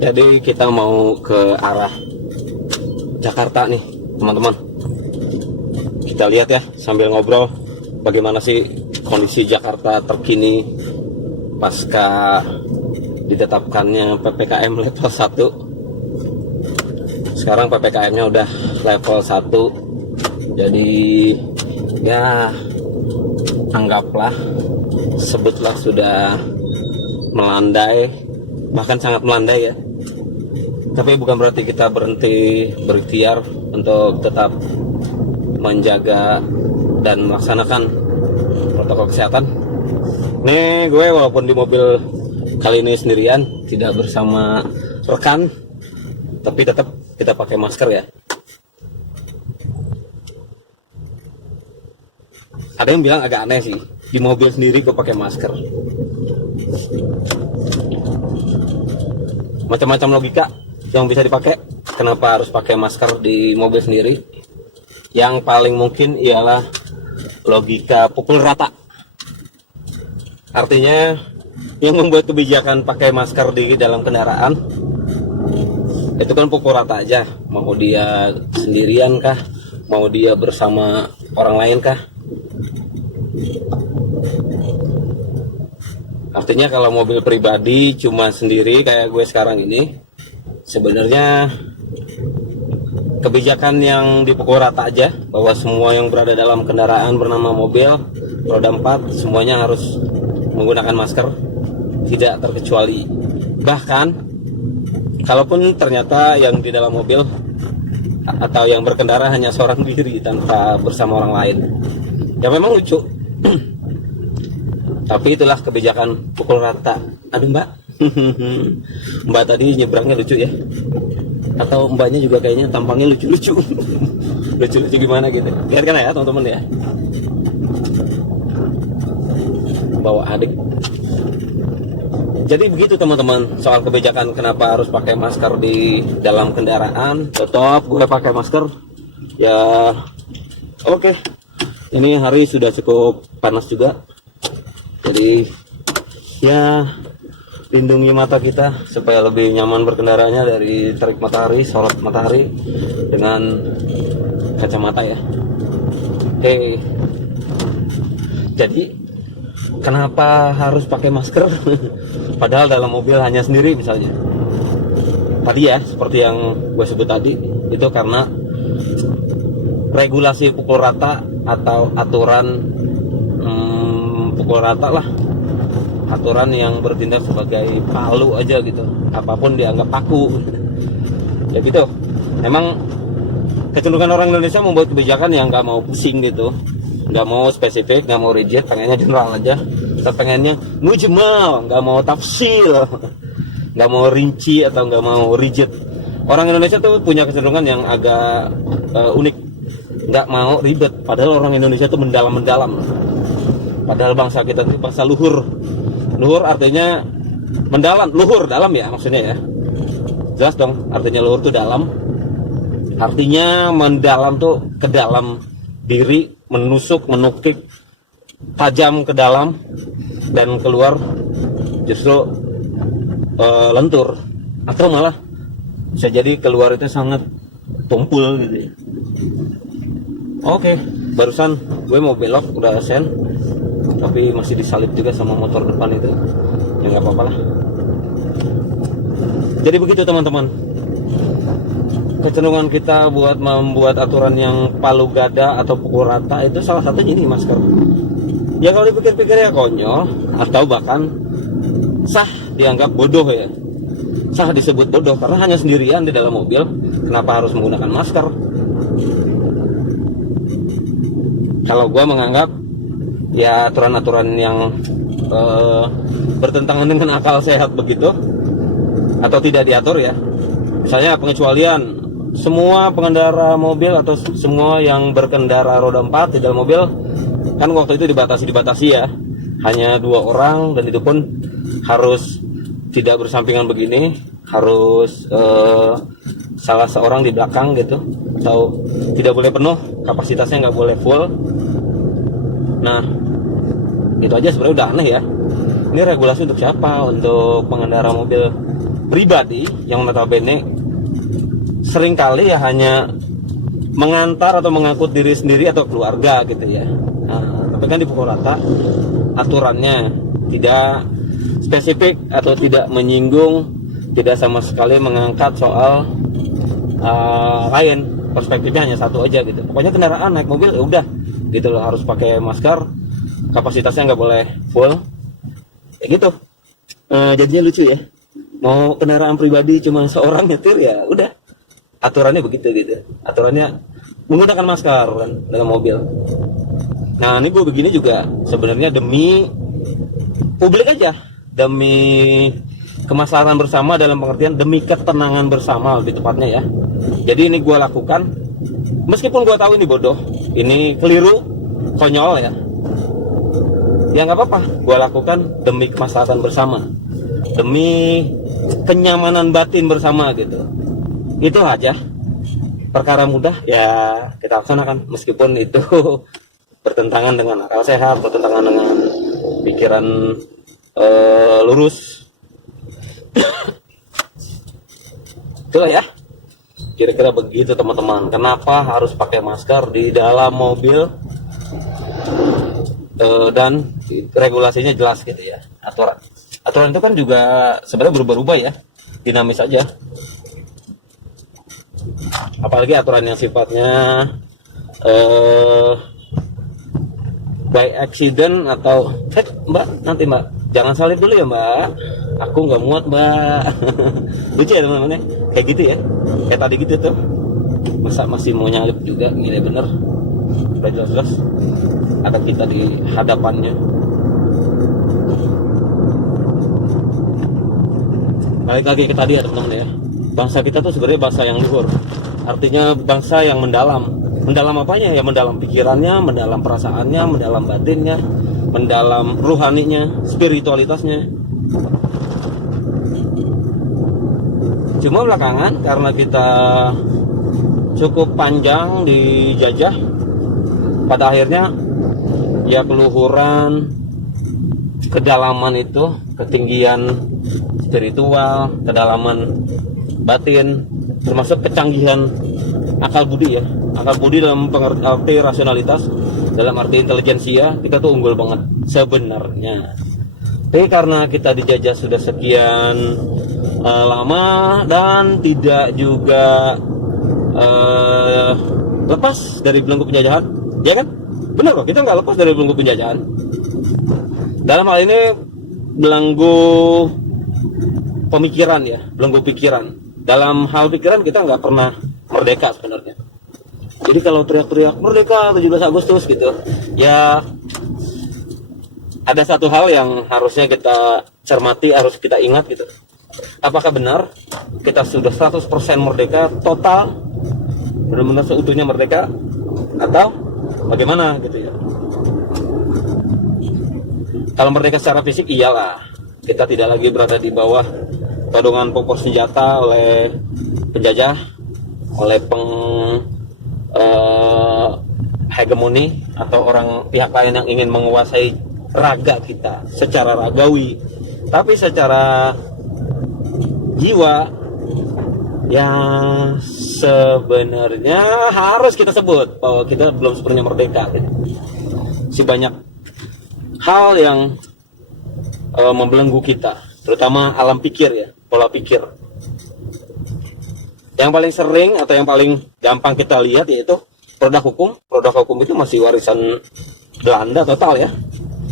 Jadi kita mau ke arah Jakarta nih teman-teman. Kita lihat ya sambil ngobrol bagaimana sih kondisi Jakarta terkini pasca ditetapkannya PPKM level 1. Sekarang PPKM-nya udah level 1. Jadi ya anggaplah, sebutlah sudah melandai, bahkan sangat melandai ya. Tapi bukan berarti kita berhenti berikhtiar untuk tetap menjaga dan melaksanakan protokol kesehatan. Nih gue walaupun di mobil kali ini sendirian, tidak bersama rekan, tapi tetap kita pakai masker ya. Ada yang bilang agak aneh sih, di mobil sendiri gue pakai masker. Macam-macam logika yang bisa dipakai, kenapa harus pakai masker di mobil sendiri. Yang paling mungkin ialah logika pukul rata. Artinya yang membuat kebijakan pakai masker di dalam kendaraan itu kan pukul rata aja, mau dia sendirian kah, mau dia bersama orang lain kah. Artinya kalau mobil pribadi cuma sendiri kayak gue sekarang ini, sebenarnya kebijakan yang dipukul rata aja, bahwa semua yang berada dalam kendaraan bernama mobil roda 4 semuanya harus menggunakan masker, tidak terkecuali. Bahkan kalaupun ternyata yang di dalam mobil atau yang berkendara hanya seorang diri tanpa bersama orang lain, ya memang lucu. Tapi itulah kebijakan pukul rata. Aduh mbak, mbak tadi nyebrangnya lucu ya. Atau mbaknya juga kayaknya tampangnya lucu-lucu. Lucu-lucu gimana gitu. Lihat kan ya teman-teman ya. Bawa adik. Jadi begitu teman-teman soal kebijakan kenapa harus pakai masker di dalam kendaraan. Tetap gue pakai masker. Ya oke. Ini hari sudah cukup panas juga. Jadi ya lindungi mata kita supaya lebih nyaman berkendaranya dari terik matahari, sorot matahari dengan kacamata ya. Oke. Jadi kenapa harus pakai masker? Padahal dalam mobil hanya sendiri misalnya. Tadi ya seperti yang gue sebut tadi, itu karena regulasi pukul rata atau aturan pukul rata lah, aturan yang bertindak sebagai palu aja gitu, apapun dianggap paku ya gitu. Emang kecenderungan orang Indonesia membuat kebijakan yang nggak mau pusing gitu, nggak mau spesifik, nggak mau rigid, pengennya general aja. Kita pengennya mujmal, nggak mau tafsil, nggak mau rinci atau nggak mau rigid. Orang Indonesia tuh punya kecenderungan yang agak unik, nggak mau ribet, padahal orang Indonesia tuh mendalam-mendalam. Padahal bangsa kita itu bangsa luhur. Luhur artinya mendalam, luhur dalam ya maksudnya ya. Jelas dong, artinya luhur itu dalam. Artinya mendalam tuh ke dalam diri, menusuk, menukik, tajam ke dalam dan keluar justru lentur, atau malah bisa jadi keluar itu sangat tumpul gitu ya. Oke, barusan gue mau belok udah sen, tapi masih disalip juga sama motor depan itu. Ya nggak apa-apa lah. Jadi begitu teman-teman, kecenderungan kita buat membuat aturan yang palu gada atau pukul rata itu salah satunya ini masker. Ya kalau dipikir-pikir ya konyol, atau bahkan sah dianggap bodoh ya. Sah disebut bodoh karena hanya sendirian di dalam mobil, kenapa harus menggunakan masker? Kalau gua menganggap ya aturan-aturan yang bertentangan dengan akal sehat begitu atau tidak diatur ya. Misalnya pengecualian semua pengendara mobil atau semua yang berkendara roda 4 di dalam mobil, kan waktu itu dibatasi ya, hanya 2 orang, dan itu pun harus tidak bersampingan begini, harus salah seorang di belakang gitu, atau tidak boleh penuh, kapasitasnya nggak boleh full. Nah itu aja sebenarnya udah aneh ya. Ini regulasi untuk siapa? Untuk pengendara mobil pribadi yang notabene seringkali ya hanya mengantar atau mengangkut diri sendiri atau keluarga gitu ya. Nah, tapi kan di pukul rata aturannya tidak spesifik atau tidak menyinggung, tidak sama sekali mengangkat soal lain, perspektifnya hanya satu aja gitu. Pokoknya kendaraan naik mobil ya udah gitu loh, harus pakai masker, kapasitasnya nggak boleh full ya gitu. Jadinya lucu ya, mau kendaraan pribadi cuma seorang nyetir ya udah aturannya begitu gitu, aturannya menggunakan masker kan dalam mobil. Nah ini gue begini juga sebenarnya demi publik aja, demi kemaslahatan bersama, dalam pengertian demi ketenangan bersama lebih tepatnya ya. Jadi ini gue lakukan meskipun gue tahu ini bodoh, ini keliru, konyol ya, ya nggak apa-apa, gue lakukan demi kemaslahatan bersama, demi kenyamanan batin bersama gitu. Itu aja, perkara mudah ya kita laksanakan meskipun itu bertentangan dengan akal sehat, bertentangan dengan pikiran lurus. Itulah ya, kira-kira begitu teman-teman. Kenapa harus pakai masker di dalam mobil, dan regulasinya jelas gitu ya. Aturan itu kan juga sebenarnya berubah-ubah ya, dinamis aja. Apalagi aturan yang sifatnya by accident atau mbak, nanti mbak jangan salib dulu ya mbak, aku nggak muat mbak. Lucu ya teman-teman ya, kayak gitu ya, kayak tadi gitu tuh, masa masih mau nyalip juga, gila bener. Udah jelas-jelas ada kita di hadapannya. Balik lagi ke tadi ya teman-teman ya, bangsa kita tuh sebenarnya bangsa yang luhur, artinya bangsa yang mendalam. Mendalam apanya ya? Mendalam pikirannya, mendalam perasaannya, mendalam batinnya, mendalam ruhaninya, spiritualitasnya. Cuma belakangan karena kita cukup panjang dijajah, pada akhirnya ya keluhuran, kedalaman itu, ketinggian spiritual, kedalaman batin, termasuk kecanggihan akal budi ya. Akal budi dalam arti rasionalitas, dalam arti intelijensia, kita tuh unggul banget sebenarnya. Tapi karena kita dijajah sudah sekian lama dan tidak juga lepas dari belenggu penjajahan, ya kan? Benar kok, kita nggak lepas dari belenggu penjajahan. Dalam hal ini belenggu pemikiran ya, belenggu pikiran. Dalam hal pikiran kita nggak pernah merdeka sebenarnya. Jadi kalau teriak-teriak merdeka 17 Agustus gitu, ya ada satu hal yang harusnya kita cermati, harus kita ingat gitu. Apakah benar kita sudah 100% merdeka total, benar-benar seutuhnya merdeka, atau bagaimana gitu ya? Kalau merdeka secara fisik iyalah, kita tidak lagi berada di bawah todongan popor senjata oleh penjajah, oleh hegemoni atau orang pihak lain yang ingin menguasai raga kita secara ragawi. Tapi secara jiwa ya sebenarnya harus kita sebut bahwa kita belum sepenuhnya merdeka gitu. Si banyak hal yang membelenggu kita, terutama alam pikir ya, pola pikir. Yang paling sering atau yang paling gampang kita lihat yaitu produk hukum. Produk hukum itu masih warisan Belanda total ya,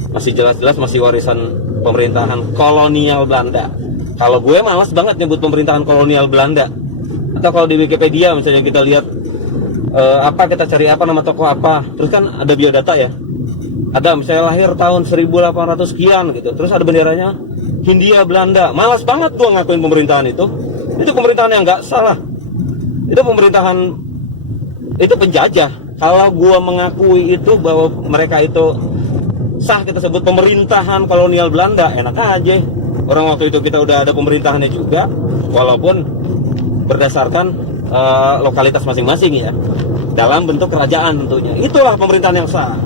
masih jelas-jelas masih warisan pemerintahan kolonial Belanda. Kalau gue malas banget nyebut pemerintahan kolonial Belanda. Atau kalau di Wikipedia misalnya kita lihat kita cari apa nama tokoh apa, terus kan ada biodata ya, ada misalnya lahir tahun 1800 sekian gitu, terus ada benderanya Hindia Belanda. Malas banget gue ngakuin pemerintahan itu pemerintahan yang nggak salah, itu pemerintahan, itu penjajah. Kalau gue mengakui itu bahwa mereka itu sah kita sebut pemerintahan kolonial Belanda, enak aja. Orang waktu itu kita udah ada pemerintahannya juga, walaupun berdasarkan lokalitas masing-masing ya, dalam bentuk kerajaan tentunya. Itulah pemerintahan yang sah.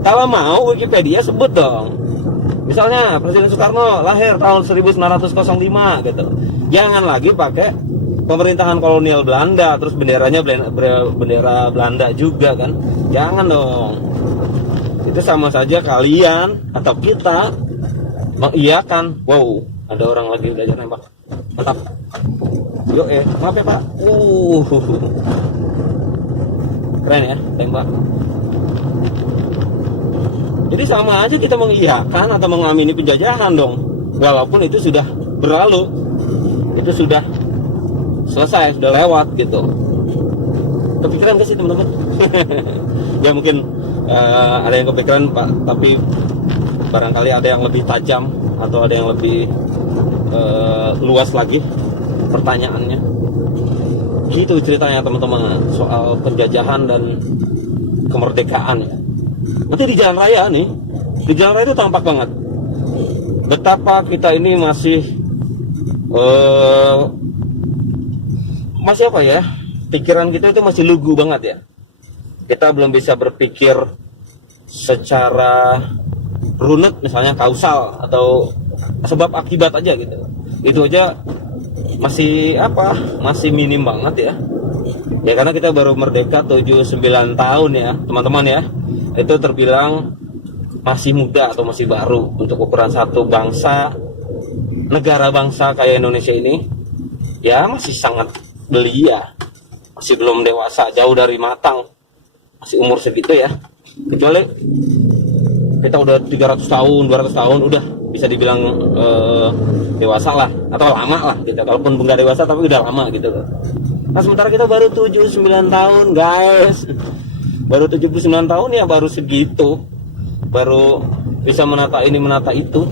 Kalau mau Wikipedia sebut dong, misalnya Presiden Soekarno lahir tahun 1905 gitu, Jangan lagi pakai pemerintahan kolonial Belanda, terus benderanya bendera Belanda juga kan. Jangan dong. Itu sama saja kalian atau kita mengiyakan. Wow, ada orang lagi belajar nembak. Mantap. Yuk maaf ya Pak. Keren ya, tembak. Jadi sama aja kita mengiyakan atau mengamini penjajahan dong. Walaupun itu sudah berlalu. Itu sudah selesai, sudah lewat gitu. Kepikiran gak sih teman-teman? Ya mungkin ada yang kepikiran Pak, tapi barangkali ada yang lebih tajam atau ada yang lebih luas lagi pertanyaannya. Gitu ceritanya teman-teman soal penjajahan dan kemerdekaan ya. Nanti di jalan raya nih, di jalan raya itu tampak banget betapa kita ini masih apa ya, pikiran kita itu masih lugu banget ya. Kita belum bisa berpikir secara runut, misalnya kausal atau sebab akibat aja gitu. Itu aja masih minim banget ya. Ya karena kita baru merdeka 79 tahun ya teman-teman ya. Itu terbilang masih muda atau masih baru untuk ukuran satu bangsa, negara bangsa kayak Indonesia ini. Ya masih sangat belia, masih belum dewasa, jauh dari matang, masih umur segitu ya. Kecuali kita udah 300 tahun, 200 tahun udah bisa dibilang dewasa lah atau lama lah gitu. Kalaupun nggak dewasa tapi udah lama gitu. Nah sementara kita baru 79 tahun guys, baru 79 tahun ya, baru segitu, baru bisa menata ini menata itu.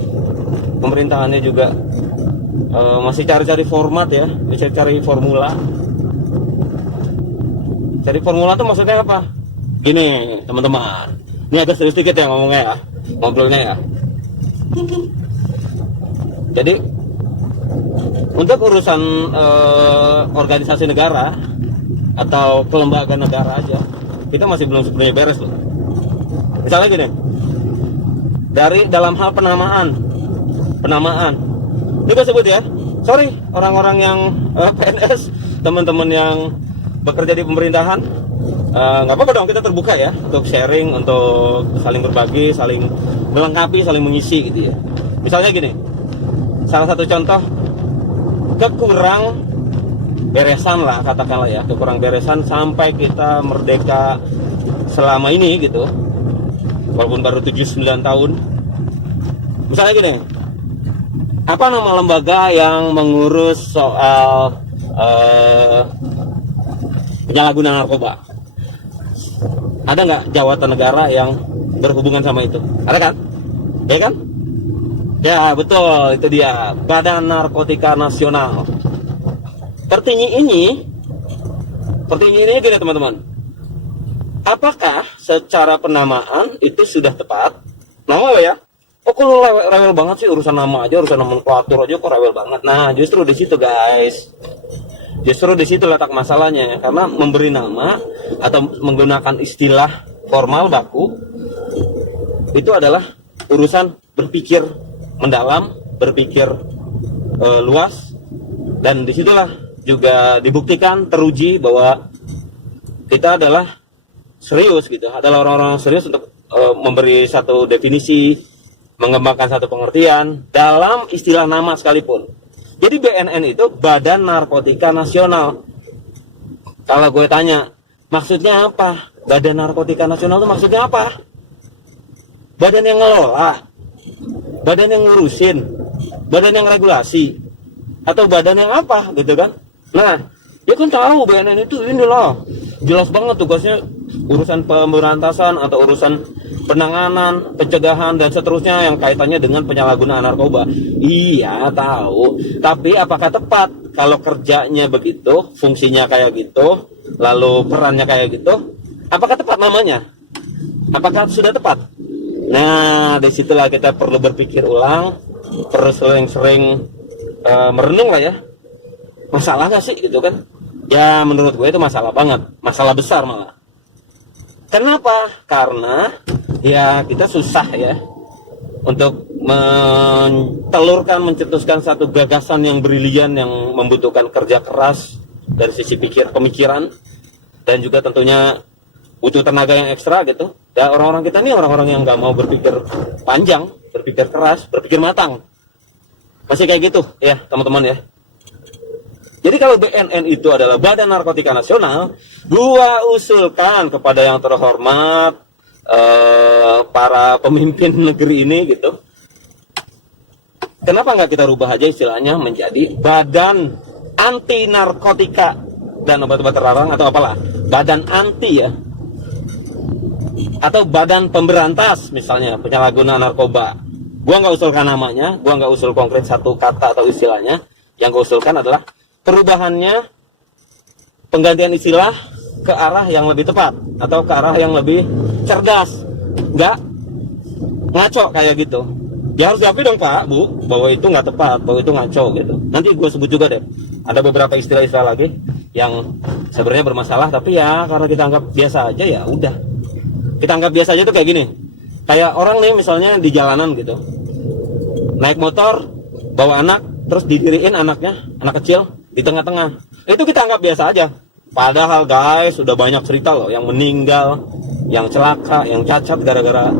Pemerintahannya juga masih cari-cari format ya, bisa cari formula. Cari formula tuh maksudnya apa? Gini teman-teman, ini agak serius sedikit ya ngomongnya ya, ngobrolnya ya. Jadi untuk urusan organisasi negara atau kelembagaan negara aja, kita masih belum sebenarnya beres loh. Misalnya gini, dari dalam hal penamaan, ini gue sebut ya, sorry orang-orang yang PNS, teman-teman yang bekerja di pemerintahan, nggak apa-apa dong, kita terbuka ya untuk sharing, untuk saling berbagi, saling melengkapi, saling mengisi gitu ya. Misalnya gini, salah satu contoh kekurang beresan lah, katakanlah ya, kekurang beresan sampai kita merdeka selama ini gitu, walaupun baru 79 tahun. Misalnya gini, apa nama lembaga yang mengurus soal penyalahgunaan narkoba? Ada nggak jawatan negara yang berhubungan sama itu? Ada kan? Ya kan? Ya betul, itu dia, Badan Narkotika Nasional. Tertinggi ini gini teman-teman, apakah secara penamaan itu sudah tepat? Nama ya? Oh kok lu rewel banget sih urusan nama aja, urusan nomenklatur aja kok rewel banget. Nah justru di situ guys, justru di situ letak masalahnya. Karena memberi nama atau menggunakan istilah formal baku itu adalah urusan berpikir mendalam, berpikir luas, dan disitulah juga dibuktikan, teruji bahwa kita adalah serius gitu, adalah orang-orang serius untuk memberi satu definisi, mengembangkan satu pengertian dalam istilah nama sekalipun. Jadi BNN itu Badan Narkotika Nasional. Kalau gue tanya, maksudnya apa? Badan Narkotika Nasional itu maksudnya apa? Badan yang ngelola, badan yang ngurusin, badan yang regulasi, atau badan yang apa gitu kan? Nah, ya kan tahu BNN itu ini loh, jelas banget tugasnya urusan pemberantasan atau urusan penanganan, pencegahan dan seterusnya yang kaitannya dengan penyalahgunaan narkoba. Iya tahu, tapi apakah tepat kalau kerjanya begitu, fungsinya kayak gitu, lalu perannya kayak gitu? Apakah tepat namanya? Apakah sudah tepat? Nah, disitulah kita perlu berpikir ulang, perlu sering-sering merenung lah ya. Masalah nggak sih gitu kan? Ya menurut gue itu masalah banget, masalah besar malah. Kenapa? Karena ya kita susah ya untuk mencetuskan satu gagasan yang brilian yang membutuhkan kerja keras dari sisi pemikiran, dan juga tentunya butuh tenaga yang ekstra gitu. Ya, orang-orang kita ini orang-orang yang nggak mau berpikir panjang, berpikir keras, berpikir matang. Masih kayak gitu ya teman-teman ya. Jadi kalau BNN itu adalah Badan Narkotika Nasional, gua usulkan kepada yang terhormat para pemimpin negeri ini gitu, kenapa nggak kita rubah aja istilahnya menjadi Badan Anti Narkotika dan Obat-obat Terlarang, atau apalah, Badan Anti ya, atau Badan Pemberantas misalnya penyalahgunaan narkoba. Gua nggak usulkan namanya, gua nggak usul konkret satu kata atau istilahnya. Yang gua usulkan adalah perubahannya, penggantian istilah ke arah yang lebih tepat atau ke arah yang lebih cerdas, nggak ngaco kayak gitu. Ya harus diakui dong Pak, Bu, bahwa itu nggak tepat, bahwa itu ngaco gitu. Nanti gue sebut juga deh, ada beberapa istilah-istilah lagi yang sebenarnya bermasalah, tapi ya karena kita anggap biasa aja, ya udah. Kita anggap biasa aja tuh kayak gini. Kayak orang nih misalnya di jalanan gitu, naik motor, bawa anak, terus didiriin anaknya, anak kecil, di tengah-tengah. Itu kita anggap biasa aja. Padahal guys, sudah banyak cerita loh yang meninggal, yang celaka, yang cacat gara-gara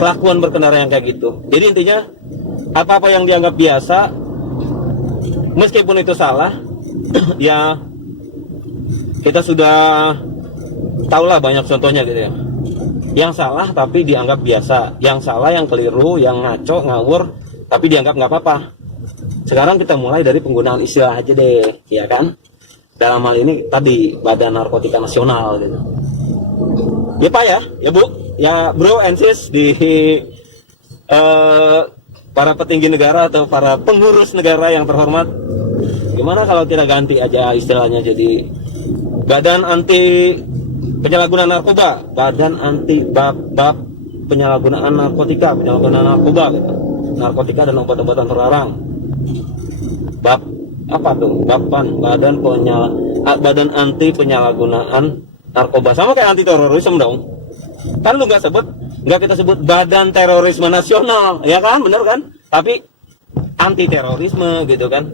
kelakuan berkendara yang kayak gitu. Jadi intinya, apa-apa yang dianggap biasa, meskipun itu salah, ya kita sudah tahulah banyak contohnya gitu ya. Yang salah tapi dianggap biasa, yang salah, yang keliru, yang ngaco, ngawur, tapi dianggap nggak apa-apa. Sekarang kita mulai dari penggunaan istilah aja deh, ya kan? Dalam hal ini tadi Badan Narkotika Nasional gitu. Ya Pak ya, ya Bu, ya Bro and Sis di para petinggi negara atau para pengurus negara yang terhormat, gimana kalau kita ganti aja istilahnya jadi Badan Anti Penyalahgunaan Narkoba, Badan Anti Bab Penyalahgunaan Narkotika, Penyalahgunaan Narkoba gitu. Narkotika dan obat-obatan terlarang. Bab apa tuh? Badan Anti Penyalahgunaan Narkoba, sama kayak anti terorisme dong. Kan lu nggak kita sebut Badan Terorisme Nasional, ya kan, bener kan? Tapi anti terorisme gitu kan.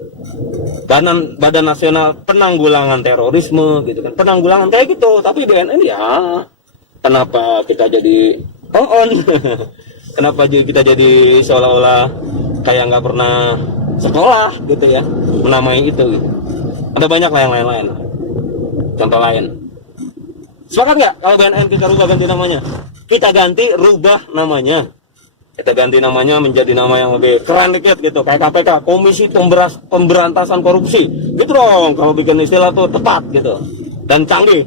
Badan Nasional Penanggulangan Terorisme gitu kan. Penanggulangan kayak gitu. Tapi BNN ya, kenapa kita jadi on? Kenapa kita jadi seolah-olah kayak nggak pernah sekolah gitu ya, menamai itu gitu. Ada banyak lah yang lain-lain. Contoh lain. Sepakat nggak kalau BNN kita rubah ganti namanya? Kita ganti rubah namanya. Kita ganti namanya menjadi nama yang lebih keren dikit gitu, kayak KPK, Komisi Pemberantasan Korupsi. Gitu dong, kalau bikin istilah tuh tepat gitu. Dan canggih.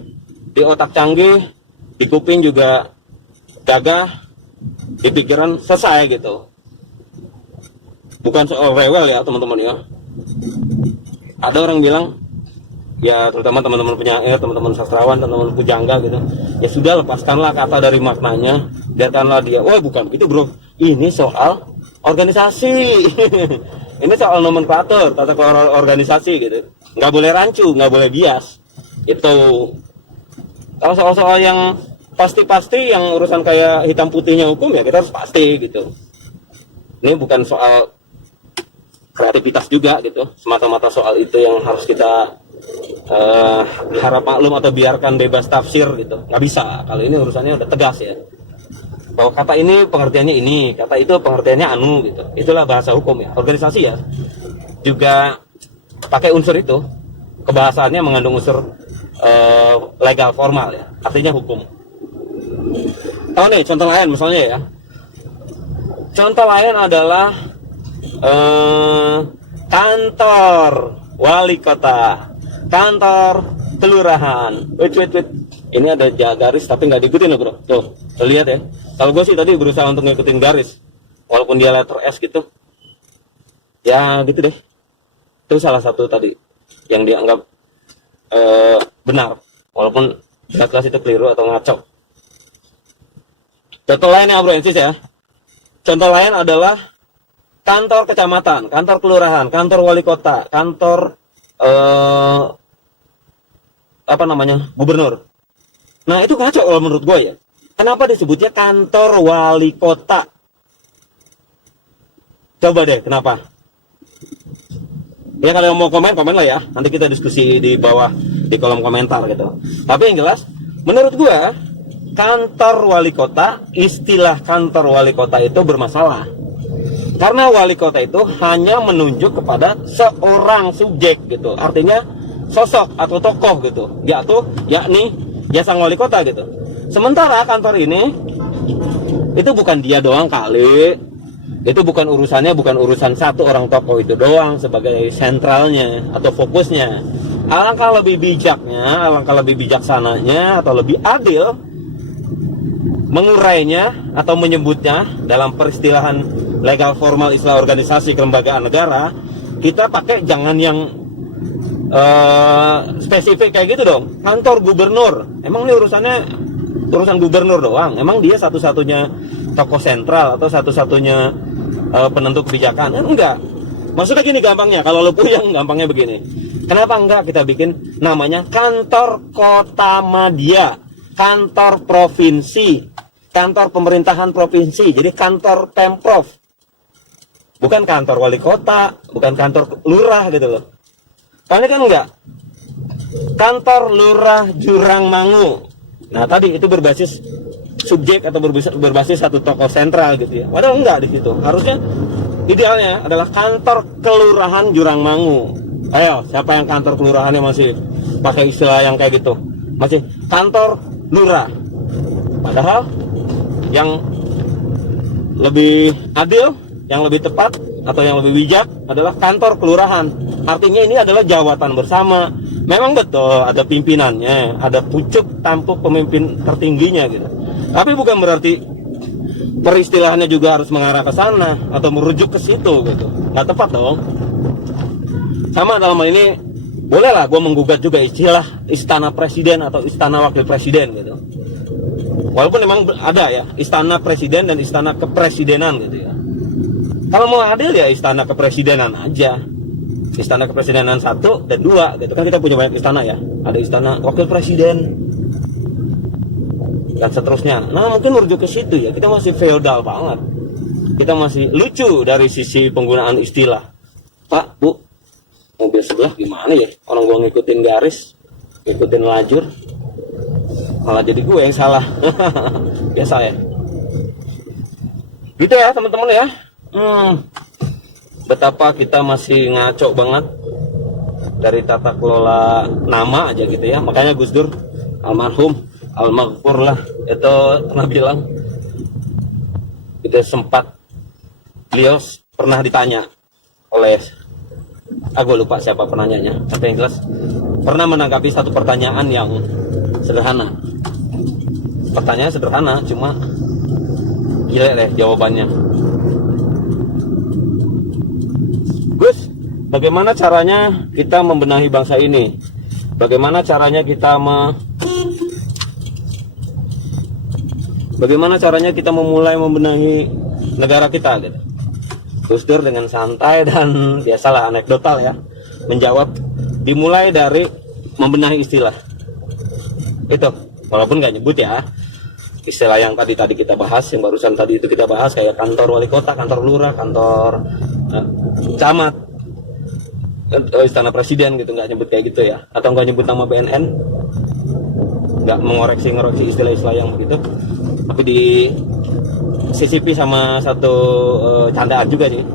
Di otak canggih, di kuping juga gagah, di pikiran selesai gitu. Bukan soal rewel ya teman-teman ya. Ada orang bilang, ya terutama teman-teman penyair, teman-teman sastrawan, teman-teman pujangga gitu, ya sudah, lepaskanlah kata dari maknanya, biarkanlah dia. Oh bukan begitu bro, ini soal organisasi. Ini soal nomenklatur, tata kelola organisasi gitu. Nggak boleh rancu, nggak boleh bias. Itu kalau soal-soal yang pasti-pasti, yang urusan kayak hitam putihnya hukum, ya kita harus pasti gitu. Ini bukan soal kreativitas juga gitu, semata-mata soal itu yang harus kita harap maklum atau biarkan bebas tafsir gitu. Nggak bisa, kalau ini urusannya udah tegas ya, bahwa kata ini pengertiannya ini, kata itu pengertiannya anu gitu. Itulah bahasa hukum ya. Organisasi ya juga pakai unsur itu, kebahasaannya mengandung unsur legal formal ya, artinya hukum. Oh nih contoh lain misalnya ya, contoh lain adalah kantor wali kota, kantor kelurahan. Wait. Ini ada garis tapi nggak diikutin loh bro. Tuh lihat ya. Kalau gue sih tadi berusaha untuk ngikutin garis, walaupun dia letter S gitu. Ya gitu deh. Itu salah satu tadi yang dianggap benar, walaupun jelas itu keliru atau ngaco. Contoh lain ya bro ya. Contoh lain adalah kantor kecamatan, kantor kelurahan, kantor wali kota, kantor gubernur. Nah itu ngaco kalau menurut gue ya. Kenapa disebutnya kantor wali kota? Coba deh, kenapa? Ya kalau mau komen, komen lah ya. Nanti kita diskusi di bawah di kolom komentar gitu. Tapi yang jelas, menurut gua kantor wali kota, istilah kantor wali kota itu bermasalah. Karena wali kota itu hanya menunjuk kepada seorang subjek gitu. Artinya sosok atau tokoh gitu. Yakni ya sang wali kota gitu. Sementara kantor ini itu bukan dia doang kali. Itu bukan urusan satu orang tokoh itu doang sebagai sentralnya atau fokusnya. Alangkah lebih bijaknya, alangkah lebih bijaksananya atau lebih adil mengurainya atau menyebutnya dalam peristilahan legal formal istilah organisasi kelembagaan negara, kita pakai jangan yang spesifik kayak gitu dong. Kantor gubernur, emang ini urusan gubernur doang? Emang dia satu-satunya tokoh sentral atau satu-satunya penentu kebijakan? Enggak. Maksudnya gini gampangnya, kalau lu puyeng gampangnya begini. Kenapa enggak kita bikin namanya kantor kota madya, kantor provinsi, kantor pemerintahan provinsi, jadi kantor pemprov, bukan kantor wali kota, bukan kantor lurah gitu loh. Karena kan enggak, kantor lurah Jurangmangu. Nah tadi itu berbasis subjek atau berbasis satu tokoh sentral gitu ya. Padahal enggak di situ. Harusnya idealnya adalah kantor kelurahan Jurangmangu. Ayo, siapa yang kantor kelurahannya masih pakai istilah yang kayak gitu? Masih kantor lurah. Padahal yang lebih adil, yang lebih tepat atau yang lebih bijak adalah kantor kelurahan. Artinya ini adalah jawatan bersama. Memang betul ada pimpinannya, ada pucuk tampuk pemimpin tertingginya gitu. Tapi bukan berarti peristilahannya juga harus mengarah ke sana atau merujuk ke situ gitu. Nggak tepat dong. Sama dalam hal ini, bolehlah gue menggugat juga istilah istana presiden atau istana wakil presiden gitu. Walaupun memang ada ya istana presiden dan istana kepresidenan gitu ya. Kalau mau adil ya istana kepresidenan aja. Istana kepresidenan 1 dan 2 gitu kan, kita punya banyak istana ya. Ada istana wakil presiden dan seterusnya. Nah mungkin merujuk ke situ ya. Kita masih feodal banget. Kita masih lucu dari sisi penggunaan istilah. Pak, Bu, mobil sebelah gimana ya? Orang gua ngikutin garis, ngikutin lajur, malah jadi gue yang salah. Biasa ya. Gitu ya teman-teman ya. Betapa kita masih ngaco banget dari tata kelola nama aja gitu ya. Makanya Gus Dur almarhum, almaghfur lah, itu pernah bilang, itu sempat beliau pernah ditanya oleh, gue lupa siapa penanyanya, tapi yang jelas pernah menanggapi satu pertanyaan yang sederhana. Pertanyaan sederhana, cuma gila deh jawabannya. Gus, bagaimana caranya kita membenahi bangsa ini? Bagaimana caranya kita memulai membenahi negara kita gitu. Gus Dur dengan santai dan biasalah anekdotal ya menjawab, dimulai dari membenahi istilah. Itu walaupun nggak nyebut ya istilah yang tadi kita bahas, yang barusan tadi itu kita bahas, kayak kantor wali kota, kantor lurah, kantor camat, istana presiden gitu, nggak nyebut kayak gitu ya, atau nggak nyebut nama BNN, nggak mengoreksi istilah-istilah yang begitu, tapi di sisipi sama satu candaan juga nih.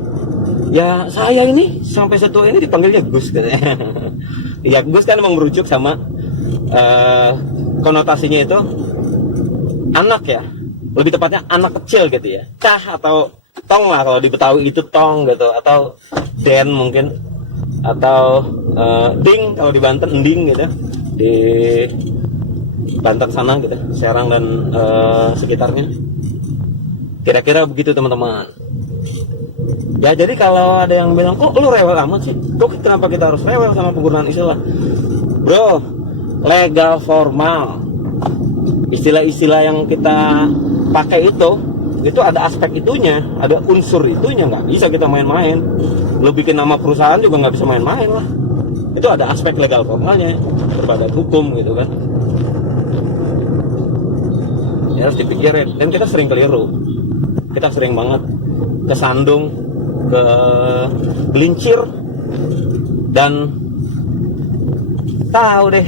Ya saya ini sampai setua ini dipanggilnya Gus katanya. Ya Gus kan emang merujuk sama konotasinya itu anak ya, lebih tepatnya anak kecil gitu ya. Cah atau tong lah kalau di Betawi itu tong gitu, atau den mungkin, atau ding kalau di Banten ending gitu, di Banten sana gitu, Serang dan sekitarnya. Kira-kira begitu teman-teman. Ya jadi kalau ada yang bilang, kok lu rewel amat sih? Kok kenapa kita harus rewel sama penggunaan istilah? Bro, legal formal, istilah-istilah yang kita pakai itu ada aspek itunya, ada unsur itunya, nggak bisa kita main-main. Lo bikin nama perusahaan juga nggak bisa main-main lah. Itu ada aspek legal formalnya, berbadan hukum gitu kan. Ya harus dipikirin, dan kita sering keliru. Kita sering banget kesandung ke gelincir dan tahu deh.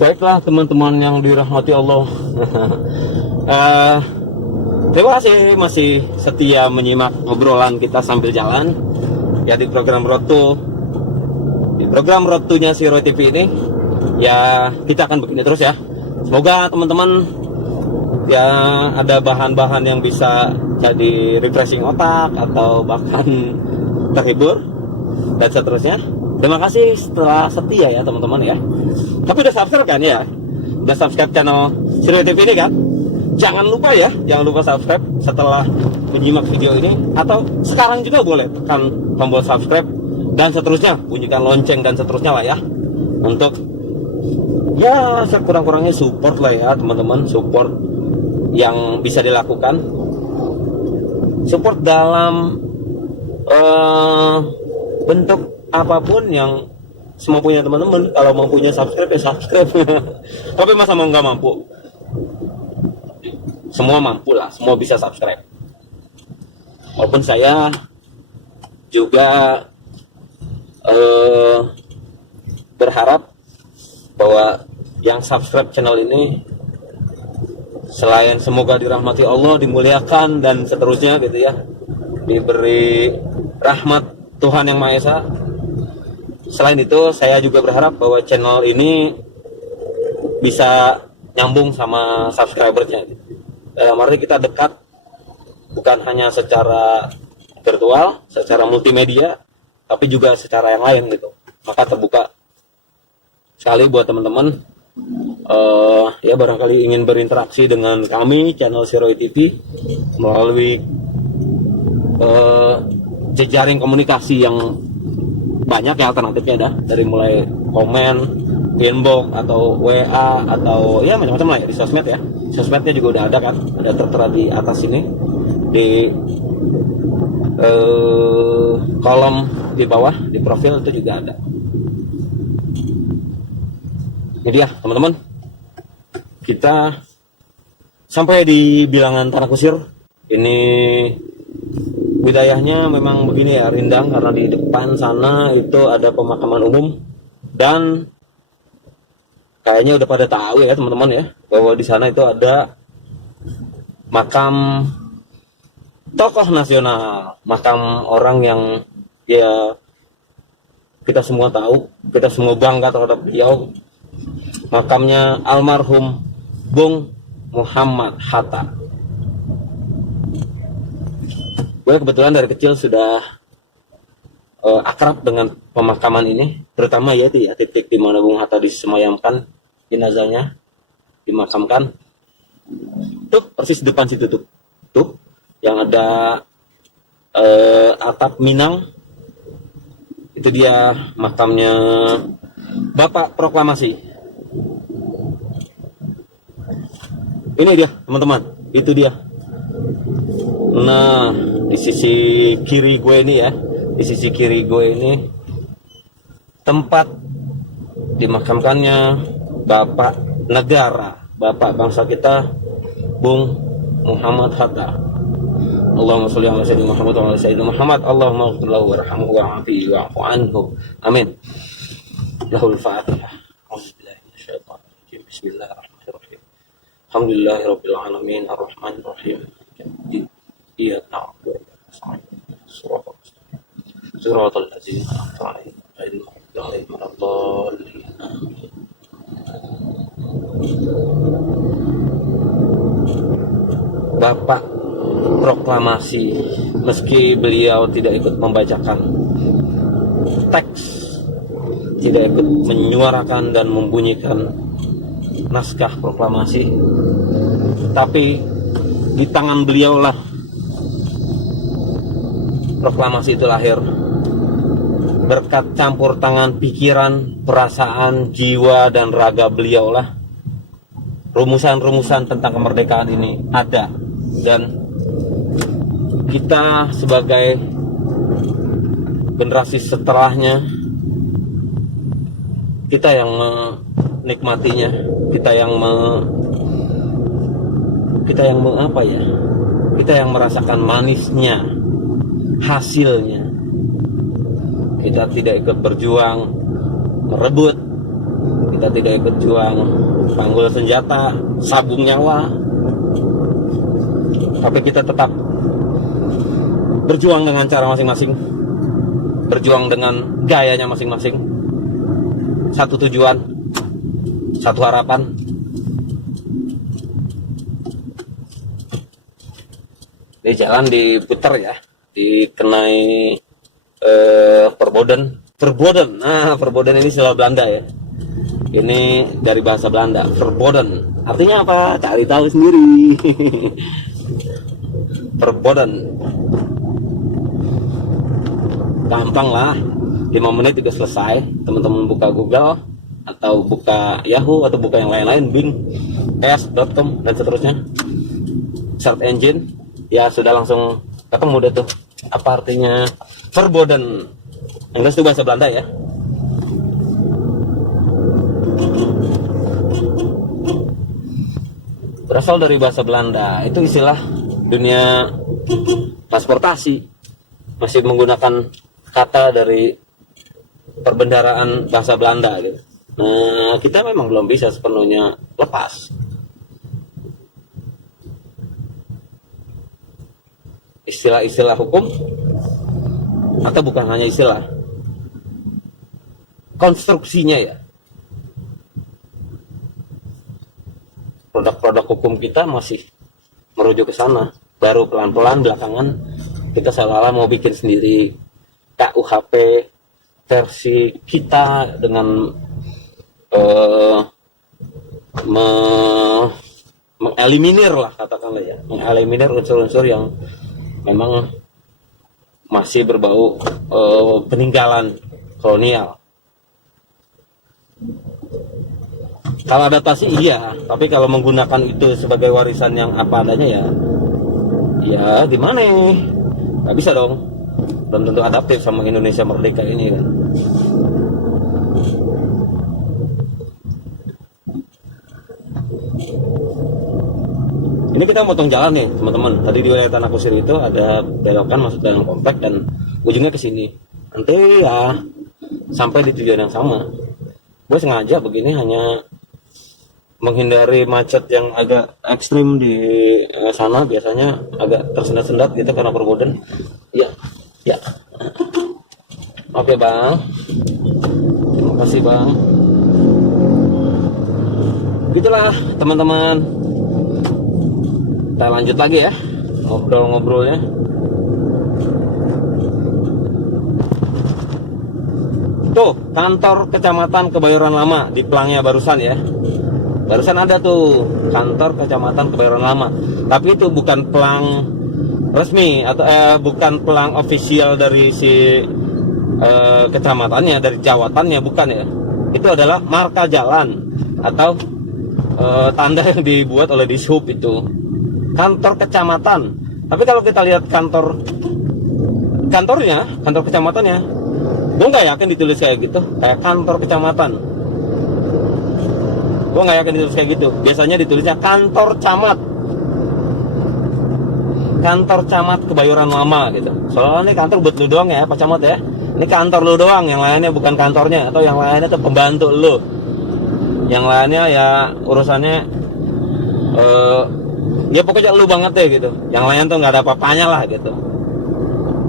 Baiklah teman-teman yang dirahmati Allah. Terima kasih masih setia menyimak obrolan kita sambil jalan ya di program Road to. Di program Road to-nya si Roy TV ini ya kita akan begini terus ya. Semoga teman-teman ya ada bahan-bahan yang bisa jadi refreshing otak atau bahkan terhibur dan seterusnya. Terima kasih setelah setia ya teman-teman ya. Tapi udah subscribe kan ya? Udah subscribe channel Roy TV ini kan? Jangan lupa ya, jangan lupa subscribe setelah menyimak video ini, atau sekarang juga boleh tekan tombol subscribe dan seterusnya, bunyikan lonceng dan seterusnya lah ya, untuk ya sekurang-kurangnya support lah ya teman-teman, support yang bisa dilakukan, support dalam bentuk apapun yang semampunya teman-teman. Kalau mampunya subscribe ya subscribe. Tapi masa mau nggak mampu? Semua mampu lah, semua bisa subscribe. Walaupun saya juga berharap bahwa yang subscribe channel ini selain semoga dirahmati Allah, dimuliakan dan seterusnya gitu ya, diberi rahmat Tuhan Yang Maha Esa. Selain itu saya juga berharap bahwa channel ini bisa nyambung sama subscribernya. Dalam arti kita dekat bukan hanya secara virtual, secara multimedia, tapi juga secara yang lain gitu. Maka terbuka sekali buat teman-teman ya barangkali ingin berinteraksi dengan kami channel si Roy TV melalui jejaring komunikasi yang banyak ya, alternatifnya ada dari mulai komen, inbox atau WA atau ya macam-macam lah ya di sosmed ya. Sosmednya juga udah ada kan, ada tertera di atas ini di kolom di bawah di profil itu juga ada. Jadi ya teman-teman, kita sampai di bilangan Tanah Kusir. Ini wilayahnya memang begini ya, rindang, karena di depan sana itu ada pemakaman umum dan kayaknya udah pada tahu ya teman-teman ya, bahwa di sana itu ada makam tokoh nasional, makam orang yang ya kita semua tahu, kita semua bangga terhadap beliau. Makamnya almarhum Bung Muhammad Hatta. Gue kebetulan dari kecil sudah akrab dengan pemakaman ini, terutama ya itu ya titik di mana Bung Hatta disemayamkan, jenazahnya dimakamkan. Tuh persis depan situ tuh yang ada atap Minang, itu dia makamnya Bapak Proklamasi. Ini dia teman-teman, itu dia. Nah, di sisi kiri gue ini ya, di sisi kiri gue ini tempat dimakamkannya Bapak Negara, Bapak bangsa kita, Bung Muhammad Hatta. Allahumma sholli ala sayyidina Muhammad wa ala sayyidina Muhammad. Allahumma ighfir lahu warhamhu wa'afihi wa'fu anhu. Amin. Lahul Fatihah. Auzubillahi minasyaitonir rajim. Bismillahirrahmanirrahim. Alhamdulillahirabbil alamin arrahmanir rahim. Iya na'budu wa nasta'in. Shiratal ladzina an'amta 'alaihim ghairil maghdubi 'alaihim waladdallin. Bapak Proklamasi, meski beliau tidak ikut membacakan teks, tidak ikut menyuarakan dan membunyikan naskah proklamasi, tapi di tangan beliaulah proklamasi itu lahir. Berkat campur tangan pikiran, perasaan, jiwa, dan raga beliaulah rumusan-rumusan tentang kemerdekaan ini ada dan kita sebagai generasi setelahnya, kita yang menikmatinya, kita yang kita yang merasakan manisnya, hasilnya. Kita tidak ikut berjuang merebut, kita tidak ikut juang panggul senjata, sabung nyawa, tapi kita tetap berjuang dengan cara masing-masing, berjuang dengan gayanya masing-masing. Satu tujuan, satu harapan. Di jalan diputar ya, dikenai Verboden. Nah, Verboden ini istilah Belanda ya. Ini dari bahasa Belanda, Verboden. Artinya apa? Cari tahu sendiri. Verboden. Gampang lah. 5 menit juga selesai. Teman-teman buka Google atau buka Yahoo atau buka yang lain-lain, Bing, es.com dan seterusnya. Search engine, ya sudah langsung ketemu deh tuh. Apa artinya Verboden? Inggris itu bahasa Belanda ya. Berasal dari bahasa Belanda. Itu istilah dunia transportasi. Masih menggunakan kata dari perbendaraan bahasa Belanda gitu. Nah, kita memang belum bisa sepenuhnya lepas. Istilah-istilah hukum, atau bukan hanya istilah, konstruksinya ya. Produk-produk hukum kita masih merujuk ke sana. Baru pelan-pelan belakangan kita seolah-olah mau bikin sendiri KUHP versi kita dengan mengeliminir lah, katakanlah ya, mengeliminir unsur-unsur yang memang masih berbau peninggalan kolonial. Kalau adaptasi iya, tapi kalau menggunakan itu sebagai warisan yang apa adanya ya gimana? Nggak bisa dong. Belum tentu adaptif sama Indonesia merdeka ini kan. Ini kita motong jalan nih teman-teman. Tadi di wilayah Tanah Kusir itu ada belokan masuk dalam komplek dan ujungnya ke sini. Nanti ya sampai di tujuan yang sama. Gue sengaja begini hanya menghindari macet yang agak ekstrim di sana. Biasanya agak tersendat-sendat gitu karena Verboden. Ya. Oke bang. Terima kasih bang. Begitulah teman-teman. Kita lanjut lagi ya ngobrol-ngobrolnya. Tuh kantor kecamatan Kebayoran Lama di pelangnya barusan ya. Barusan ada tuh kantor kecamatan Kebayoran Lama. Tapi itu bukan pelang resmi atau bukan pelang ofisial dari si kecamatannya, dari jawatannya, bukan ya. Itu adalah marka jalan atau tanda yang dibuat oleh Dishub itu. Kantor kecamatan. Tapi kalau kita lihat kantornya, kantor kecamatannya, gue nggak yakin ditulis kayak gitu, kayak kantor kecamatan. Gue nggak yakin ditulis kayak gitu. Biasanya ditulisnya kantor camat, kantor camat Kebayoran Lama gitu. Soalnya ini kantor buat lu doang ya, Pak Camat ya. Ini kantor lu doang, yang lainnya bukan kantornya, atau yang lainnya tuh pembantu lu. Yang lainnya ya urusannya ya pokoknya lu banget deh gitu. Yang lain tuh nggak ada apa-apanya lah gitu.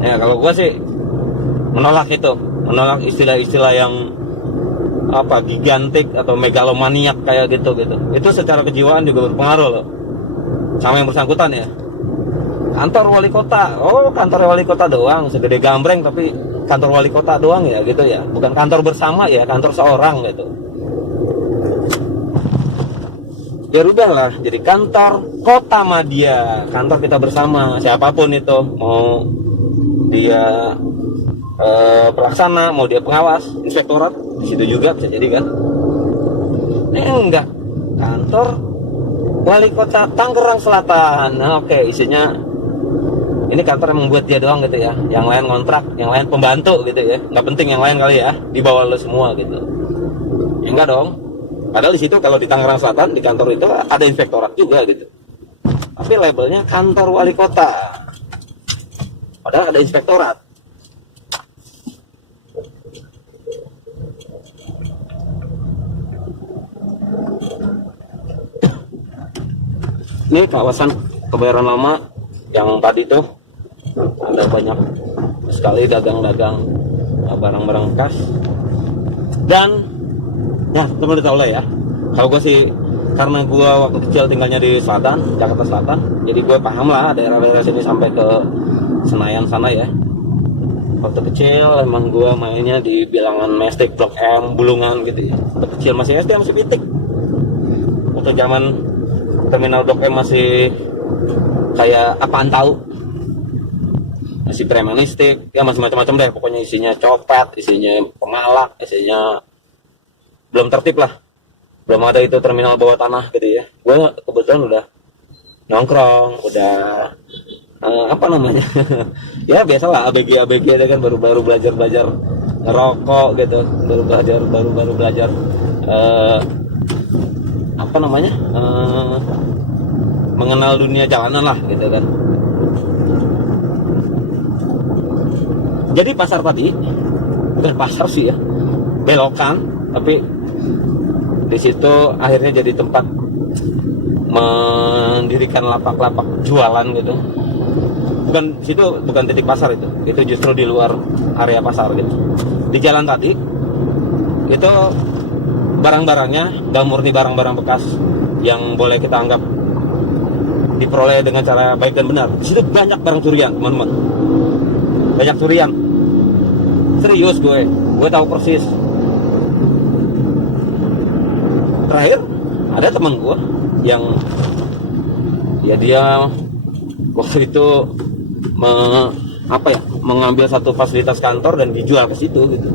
Ya kalau gua sih menolak itu, menolak istilah-istilah yang apa gigantik atau megalomaniak kayak gitu. Itu secara kejiwaan juga berpengaruh loh sama yang bersangkutan ya. Kantor wali kota, oh kantor wali kota doang, segede gambreng tapi kantor wali kota doang ya gitu ya, bukan kantor bersama ya, kantor seorang gitu. Ya rubahlah jadi kantor Kota Madya, kantor kita bersama, siapapun itu, mau dia pelaksana, mau dia pengawas, inspektorat, di situ juga bisa jadi kan. Enggak, kantor Wali Kota Tangerang Selatan. Nah, oke, isinya ini kantor emang buat dia doang gitu ya, yang lain ngontrak, yang lain pembantu gitu ya, nggak penting yang lain kali ya, di bawah lo semua gitu. Ya enggak dong. Padahal di situ kalau di Tangerang Selatan di kantor itu ada inspektorat juga gitu. Tapi labelnya kantor wali kota. Padahal ada inspektorat. Ini kawasan Kebayoran Lama yang tadi tuh ada banyak sekali dagang-dagang barang-barang bekas. Dan ya teman-teman tahu lah ya, kalau gue sih karena gue waktu kecil tinggalnya di selatan, Jakarta Selatan, jadi gue paham lah daerah-daerah sini sampai ke Senayan sana ya. Waktu kecil emang gue mainnya di bilangan Mestik, Blok M, Bulungan gitu ya. Waktu kecil masih SD, masih pitik. Waktu zaman terminal Blok M masih kayak apaan tahu, masih premanistik, ya masih macam-macam deh. Pokoknya isinya copet, isinya pemalak, isinya belum tertib lah, belum ada itu terminal bawah tanah gitu ya. Gue kebetulan udah nongkrong, udah apa namanya ya biasalah ABG ada kan, baru belajar ngerokok gitu, baru belajar apa namanya mengenal dunia jalanan lah gitu kan. Jadi pasar tadi bukan pasar sih ya, belokan, tapi di situ akhirnya jadi tempat mendirikan lapak-lapak jualan gitu. Bukan situ, bukan titik pasar itu justru di luar area pasar gitu. Di jalan tadi itu barang-barangnya nggak murni barang-barang bekas yang boleh kita anggap diperoleh dengan cara baik dan benar. Di situ banyak barang curian, teman-teman. Banyak curian. Serius gue tahu persis. Terakhir ada teman gue yang ya dia waktu itu mengambil satu fasilitas kantor dan dijual ke situ gitu.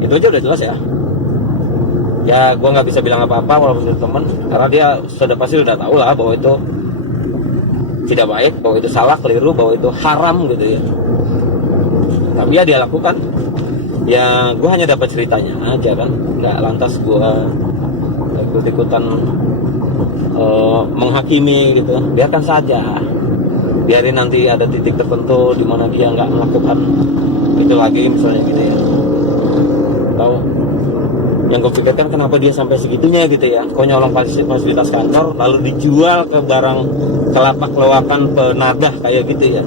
Itu aja udah jelas ya. Ya gue nggak bisa bilang apa-apa walaupun itu teman, karena dia sudah pasti udah tahu lah bahwa itu tidak baik, bahwa itu salah, keliru, bahwa itu haram gitu ya. Tapi ya dia lakukan. Ya gue hanya dapat ceritanya aja kan, nggak lantas gue ikut-ikutan menghakimi gitu. Biarkan saja, biarin nanti ada titik tertentu di mana dia nggak melakukan itu lagi misalnya gitu ya. Tahu yang gue pikirkan kenapa dia sampai segitunya gitu ya, kok nyolong fasilitas kantor lalu dijual ke barang kelapak lewakan penadah kayak gitu ya.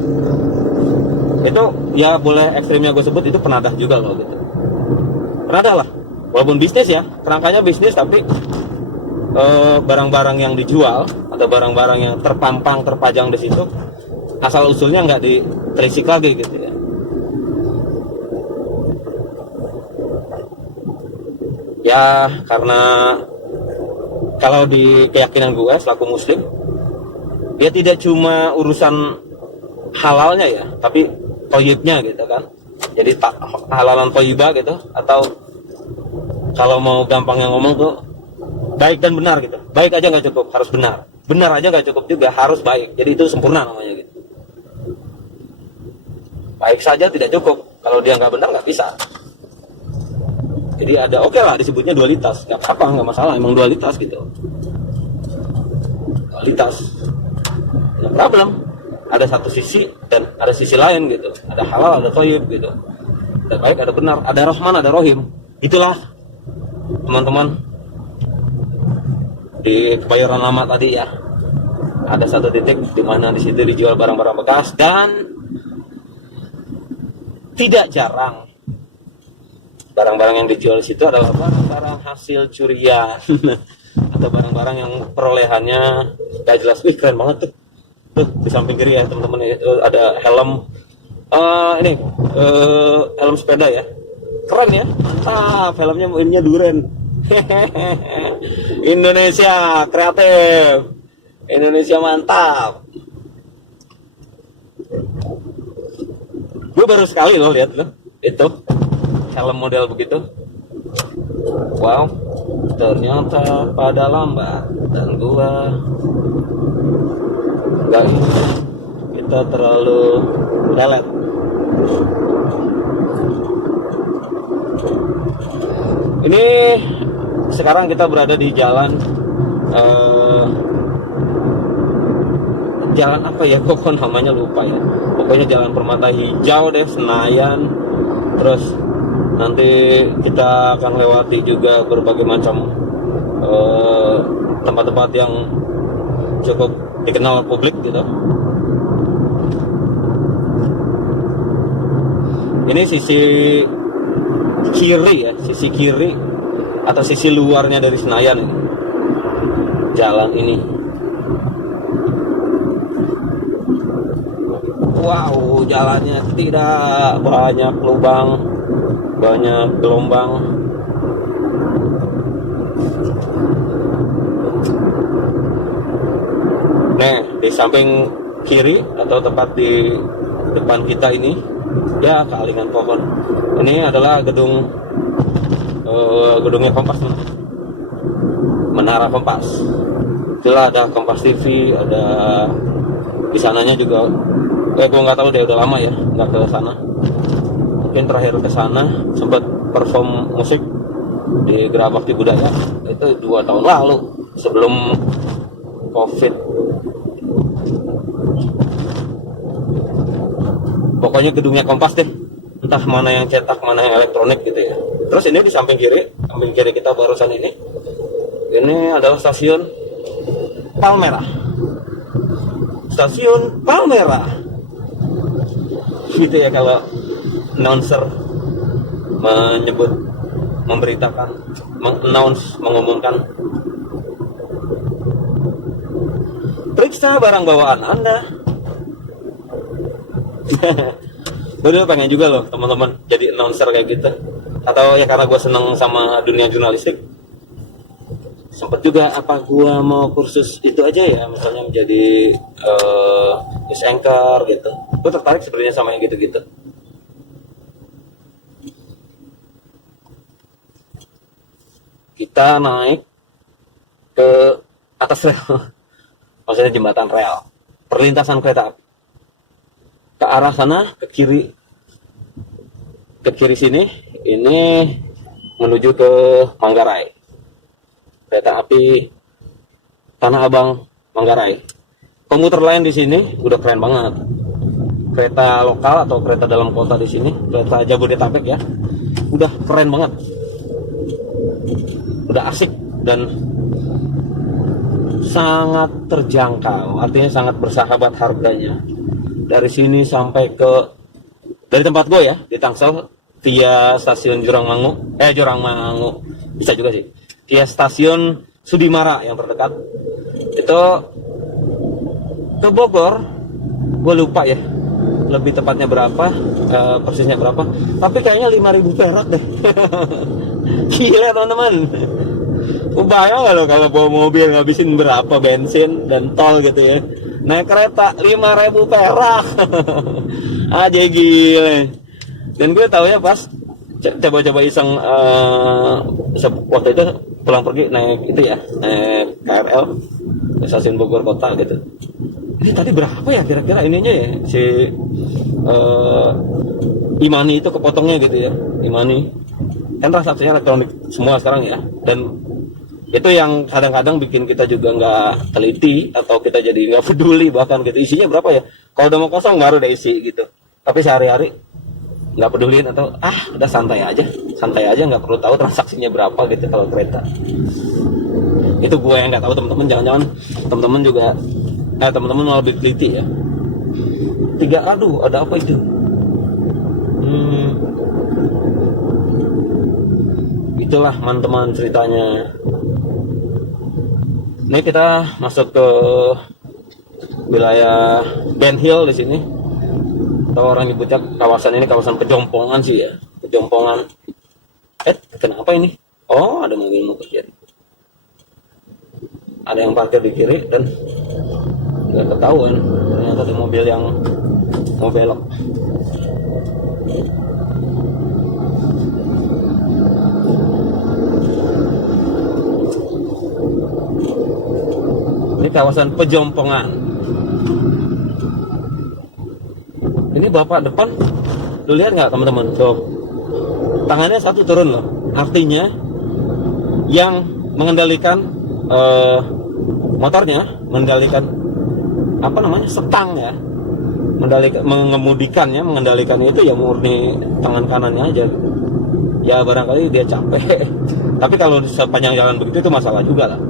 Itu ya boleh ekstrimnya gue sebut itu penadah juga loh gitu. Penadah lah, walaupun bisnis ya, kerangkanya bisnis, tapi barang-barang yang dijual atau barang-barang yang terpampang terpajang di situ asal usulnya nggak ditelisik lagi gitu ya. Ya karena kalau di keyakinan gue selaku muslim, dia tidak cuma urusan halalnya ya, tapi toyibnya gitu kan. Jadi halalan toyibah gitu, atau kalau mau gampangnya ngomong tuh baik dan benar gitu. Baik aja nggak cukup, harus benar. Benar aja nggak cukup juga, harus baik. Jadi itu sempurna namanya gitu. Baik saja tidak cukup, kalau dia nggak benar nggak bisa. Jadi ada oke lah disebutnya dualitas, nggak apa-apa, nggak masalah, emang dualitas gitu. Dualitas, no problem. Ada satu sisi dan ada sisi lain gitu. Ada halal, ada thayyib gitu. Ada baik, ada benar, ada rahman, ada rohim. Itulah teman-teman di Kebayoran Lama tadi ya. Ada satu titik di mana di situ dijual barang-barang bekas, dan tidak jarang barang-barang yang dijual di situ adalah barang-barang hasil curian atau barang-barang yang perolehannya gak jelas. Wih keren banget tuh. Tuh di samping kiri ya teman-teman, itu ada helm helm sepeda ya, keren ya, mantap. Helmnya ininya duren. Indonesia kreatif, Indonesia mantap. Gue baru sekali loh lihat loh itu helm model begitu. Wow. ternyata pada lambat dan gua nggak ingin kita terlalu lelet. Ini sekarang kita berada di jalan jalan apa ya, kok namanya lupa ya, pokoknya jalan Permata Hijau deh, Senayan. Terus nanti kita akan lewati juga berbagai macam tempat-tempat yang cukup dikenal publik gitu. Ini sisi kiri ya, sisi kiri atau sisi luarnya dari Senayan ini, jalan ini. Wow, jalannya tidak banyak lubang, banyak gelombang. Nah, di samping kiri atau tepat di depan kita ini, ya kealingan pohon. Ini adalah gedungnya Kompas, Menara Kompas. Itulah ada Kompas TV, ada di sananya juga. Gue nggak tahu deh, udah lama ya nggak ke sana. Mungkin terakhir ke sana sempat perform musik di Gerabak Bakti Budaya itu 2 tahun lalu sebelum COVID. Pokoknya gedungnya Kompas deh, entah mana yang cetak mana yang elektronik gitu ya. Terus ini di samping kiri kita barusan ini adalah stasiun Palmerah. Stasiun Palmerah gitu ya kalau announcer menyebut, memberitakan, mengumumkan. Periksa barang bawaan Anda. Gue dulu pengen juga loh teman-teman jadi announcer kayak gitu. Atau ya karena gue seneng sama dunia jurnalistik, sempet juga apa gue mau kursus itu aja ya, misalnya menjadi news anchor gitu. Gue tertarik sebenarnya sama yang gitu-gitu. Kita naik ke atas rel, maksudnya jembatan rel, perlintasan kereta api. Ke arah sana, ke kiri sini, ini menuju ke Manggarai. Kereta api Tanah Abang Manggarai. Komuter lain di sini udah keren banget. Kereta lokal atau kereta dalam kota di sini, kereta Jabodetabek ya, udah keren banget. Udah asik dan sangat terjangkau, artinya sangat bersahabat harganya. Dari sini sampai dari tempat gue ya di Tangsel via stasiun Jurangmangu bisa juga sih, via stasiun Sudimara yang terdekat itu ke Bogor. Gue lupa ya lebih tepatnya berapa, persisnya berapa, tapi kayaknya 5.000 perak deh. Gila teman-teman, bayang gak lo kalau bawa mobil ngabisin berapa bensin dan tol gitu ya, naik kereta 5.000 perak. Aja gila. Dan gue tahu ya pas coba-coba iseng waktu itu pulang pergi naik itu ya, naik KRL ke stasiun Bogor kota gitu. Ini tadi berapa ya kira-kira ininya ya, si Imani itu kepotongnya gitu ya. Imani kan transaksinya elektronik semua sekarang ya, dan itu yang kadang-kadang bikin kita juga nggak teliti atau kita jadi nggak peduli bahkan gitu isinya berapa ya. Kalau udah mau kosong baru udah isi gitu, tapi sehari-hari nggak peduliin atau udah santai aja nggak perlu tahu transaksinya berapa gitu. Kalau kereta itu gue yang nggak tahu, teman-teman jangan-jangan teman-teman juga teman-teman malah lebih teliti ya. Ada apa itu? Itulah teman-teman ceritanya. Ini kita masuk ke wilayah Ben Hill di sini. Atau orang nyebutnya kawasan ini kawasan Kejompongan sih ya. Kejompongan. Kenapa ini? Oh, ada mobil mau kerja. Ada yang parkir di kiri dan nggak ketahuan. Ternyata ada mobil yang mau belok. kawasan Pejompongan. Ini bapak depan, lu lihat nggak teman-teman? Tuh, tangannya satu turun loh. Artinya yang mengendalikan motornya, mengendalikan apa namanya, setang ya, mengendalikannya itu ya murni tangan kanannya aja gitu. Ya barangkali dia capek. Tapi kalau sepanjang jalan begitu itu masalah juga lah.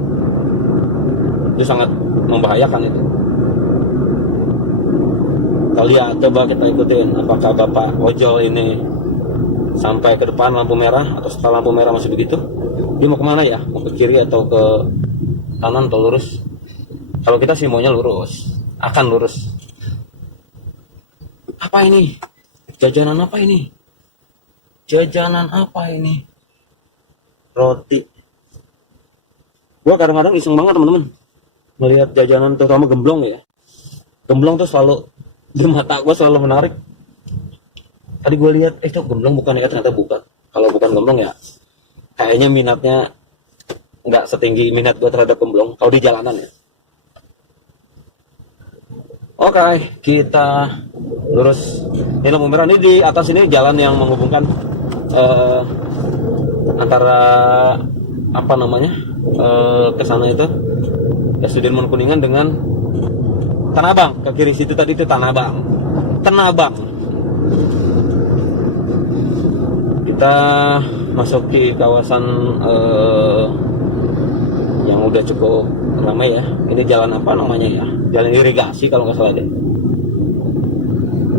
Itu sangat membahayakan itu. Kita lihat, coba kita ikutin apakah bapak ojol ini sampai ke depan lampu merah atau setelah lampu merah masih begitu. Dia mau kemana ya? Mau ke kiri atau ke kanan atau lurus? Kalau kita sih maunya lurus, akan lurus. Apa ini? Jajanan apa ini? Jajanan apa ini? Roti. Gua kadang-kadang iseng banget teman-teman melihat jajanan terutama gemblong ya. Gemblong tuh selalu di mata gue selalu menarik. Tadi gue lihat, itu gemblong bukan ya, ternyata bukan. Kalau bukan gemblong ya, kayaknya minatnya nggak setinggi minat gue terhadap gemblong. Kalau di jalanan ya. Oke, kita lurus. Ini lampu merah. Ini di atas ini jalan yang menghubungkan antara apa namanya ke sana itu ya Sudirman Kuningan dengan Tanah Abang. Ke kiri situ tadi itu Tanah Abang. Kita masuk di kawasan yang udah cukup ramai ya. Ini jalan apa namanya ya? Jalan irigasi kalau nggak salah deh.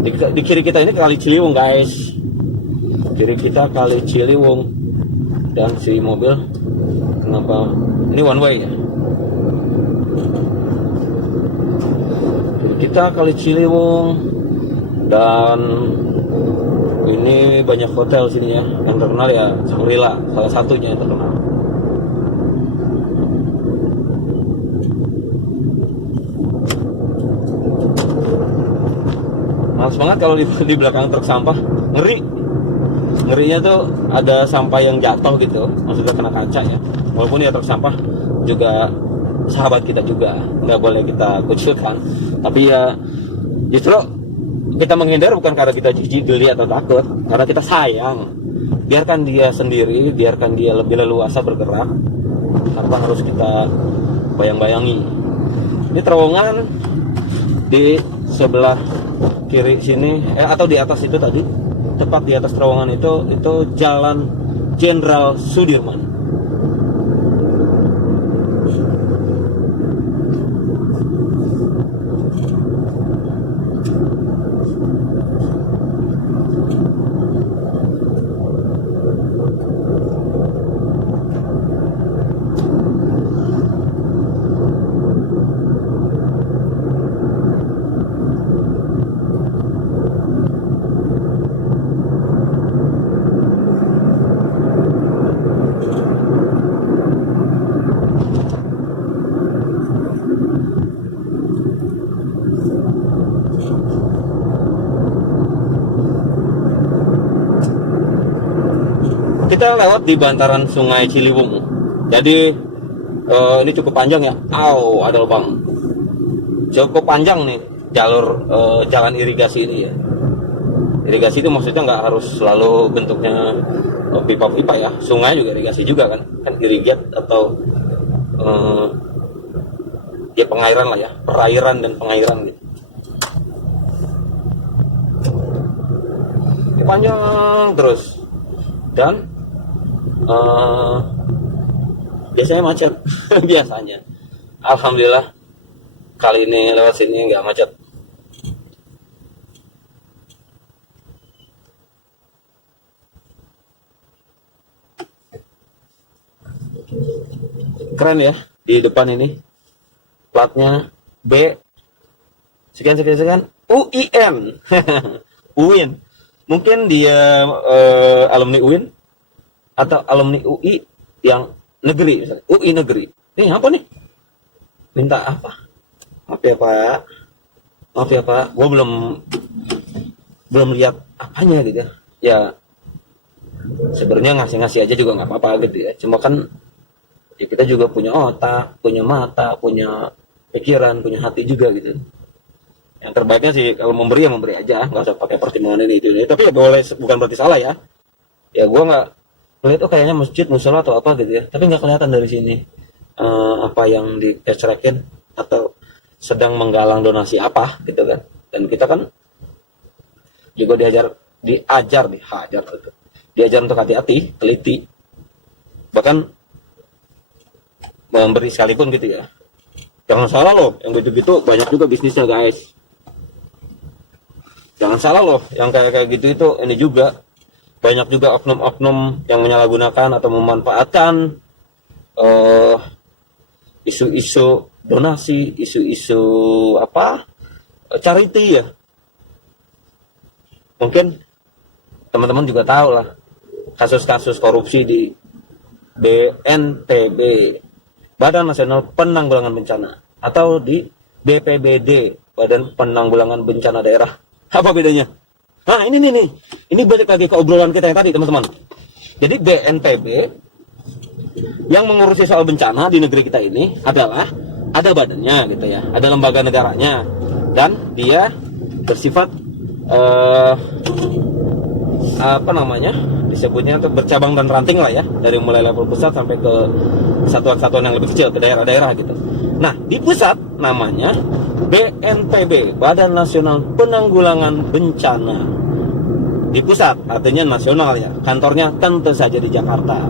Di kiri kita ini Kali Ciliwung guys. Kiri kita Kali Ciliwung. Dan si mobil kenapa? Ini one way ya. Kita Kali Ciliwung dan ini banyak hotel sini ya, yang terkenal ya Shangri-La, salah satunya yang terkenal. Males banget kalau di belakang truk sampah, ngerinya tuh ada sampah yang jatuh gitu, maksudnya kena kaca ya. Walaupun ya truk sampah juga sahabat kita juga, nggak boleh kita kucilkan. Tapi ya justru kita menghindar bukan karena kita jijik, geli atau takut, karena kita sayang. Biarkan dia sendiri, biarkan dia lebih leluasa bergerak tanpa harus kita bayang-bayangi. Ini terowongan di sebelah kiri sini, atau di atas itu tadi, tepat di atas terowongan itu Jalan Jenderal Sudirman. Kita lewat di bantaran Sungai Ciliwung. Jadi ini cukup panjang ya. Ada lubang. Cukup panjang nih jalur jalan irigasi ini ya. Irigasi itu maksudnya nggak harus selalu bentuknya pipa-pipa ya. Sungai juga irigasi juga kan irigate atau ya pengairan lah ya, perairan dan pengairan gitu. Ini panjang terus dan biasanya macet. Biasanya, alhamdulillah kali ini lewat sini nggak macet. Keren ya, di depan ini platnya B sekian UIN. UIN mungkin dia alumni UIN atau alumni UI yang negeri, misalnya UI negeri. Ini apa nih, minta apa? Maaf ya pak, gue belum lihat apanya gitu ya. Sebenarnya ngasih aja juga nggak apa-apa gitu ya. Cuma kan ya kita juga punya otak, punya mata, punya pikiran, punya hati juga gitu. Yang terbaiknya sih kalau memberi ya memberi aja, nggak usah pakai pertimbangan ini itu. Tapi ya boleh, bukan berarti salah ya. Ya gue nggak melihat kayaknya masjid, musola atau apa gitu ya. Tapi nggak kelihatan dari sini apa yang dikecerekin atau sedang menggalang donasi apa gitu kan. Dan kita kan juga diajar untuk hati-hati, teliti, bahkan memberi sekalipun gitu ya. Jangan salah loh, yang gitu-gitu banyak juga bisnisnya guys. Jangan salah loh, yang kayak gitu itu ini juga banyak juga oknum-oknum yang menyalahgunakan atau memanfaatkan isu-isu donasi, isu-isu apa, charity ya. Mungkin teman-teman juga tahu lah kasus-kasus korupsi di BNPB, Badan Nasional Penanggulangan Bencana, atau di BPBD, Badan Penanggulangan Bencana Daerah. Apa bedanya? Nah ini balik lagi ke obrolan kita yang tadi teman-teman. Jadi BNPB yang mengurusi soal bencana di negeri kita ini adalah ada badannya gitu ya, ada lembaga negaranya, dan dia bersifat apa namanya, disebutnya itu bercabang dan ranting lah ya, dari mulai level pusat sampai ke satuan-satuan yang lebih kecil, ke daerah-daerah gitu. Nah di pusat namanya BNPB, Badan Nasional Penanggulangan Bencana. Di pusat artinya nasional ya, kantornya tentu saja di Jakarta.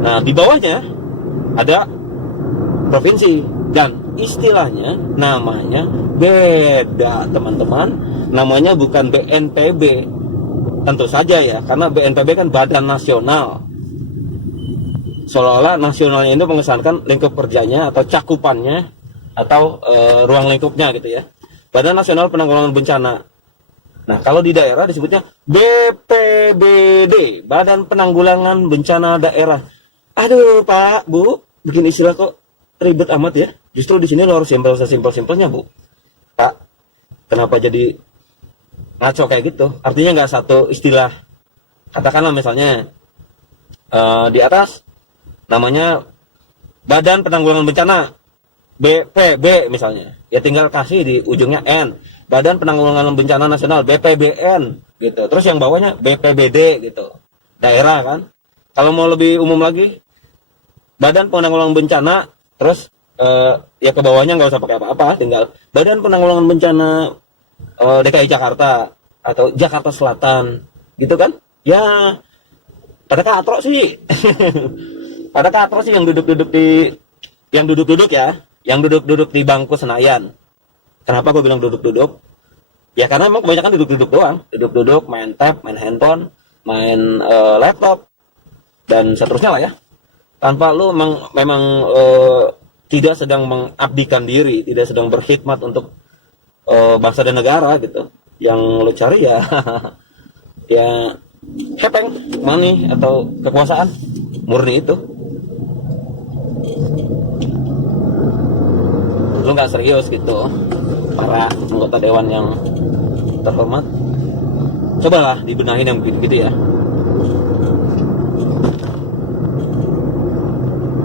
Nah di bawahnya ada provinsi, dan istilahnya namanya beda teman-teman. Namanya bukan BNPB, tentu saja ya, karena BNPB kan badan nasional. Seolah-olah nasionalnya itu mengesankan lingkup kerjanya atau cakupannya atau ruang lingkupnya gitu ya. Badan Nasional Penanggulangan Bencana. Nah kalau di daerah disebutnya BPBD, Badan Penanggulangan Bencana Daerah. Aduh Pak, Bu, bikin istilah kok ribet amat ya. Justru di sini lo harus simpel-simpelnya Bu. Pak, kenapa jadi ngaco kayak gitu? Artinya nggak satu istilah. Katakanlah misalnya di atas namanya Badan Penanggulangan Bencana BPB misalnya, ya tinggal kasih di ujungnya N, Badan Penanggulangan Bencana Nasional BPBN gitu. Terus yang bawahnya BPBD gitu, daerah kan. Kalau mau lebih umum lagi, Badan Penanggulangan Bencana, terus ya ke bawahnya nggak usah pakai apa-apa, tinggal Badan Penanggulangan Bencana DKI Jakarta atau Jakarta Selatan gitu kan. Ya pada katrok sih pada katrok sih yang duduk-duduk ya, yang duduk-duduk di bangku Senayan. Kenapa gue bilang duduk-duduk? Ya karena emang kebanyakan duduk-duduk doang, duduk-duduk main tab, main handphone, main laptop dan seterusnya lah ya, tanpa lu memang tidak sedang mengabdikan diri, tidak sedang berkhidmat untuk bangsa dan negara gitu. Yang lo cari ya ya kepeng, money atau kekuasaan murni itu. Lo nggak serius gitu, para anggota dewan yang terhormat. Cobalah dibenahin yang begitu-gitu ya.